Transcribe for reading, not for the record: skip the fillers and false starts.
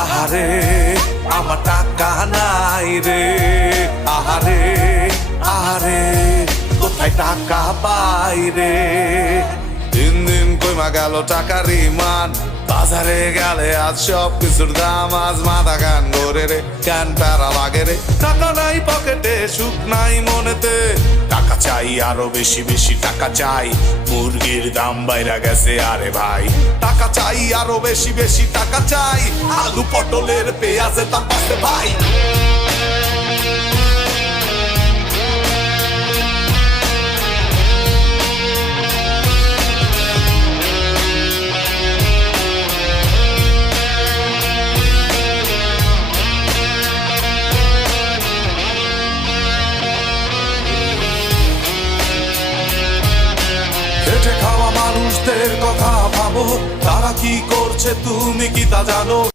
আহারে আমার টাকা নাই রে, আহারে আহারে কোথায় টাকা পাই রে। দিন দিন কইমা গেল টাকার ইমান, বাজারে গেলে আজ সব কিছুর দাম, আজ মাথা গান ধরে রে, কেন প্যারা লাগে রে। টাকা নাই পকেটে, সুখ নাই মনেতে, টাকা চাই আরো বেশি বেশি টাকা চাই, মুরগির দাম বাইরা গেছে আরে ভাই। টাকা চাই আরো বেশি বেশি টাকা চাই, আলু পটলের পেঁয়াজের দাম বাড়ছে ভাই। খেটে খাওয়া মানুষদের কথা ভাবো, তারা কি করছে তুমি কি তা জানো?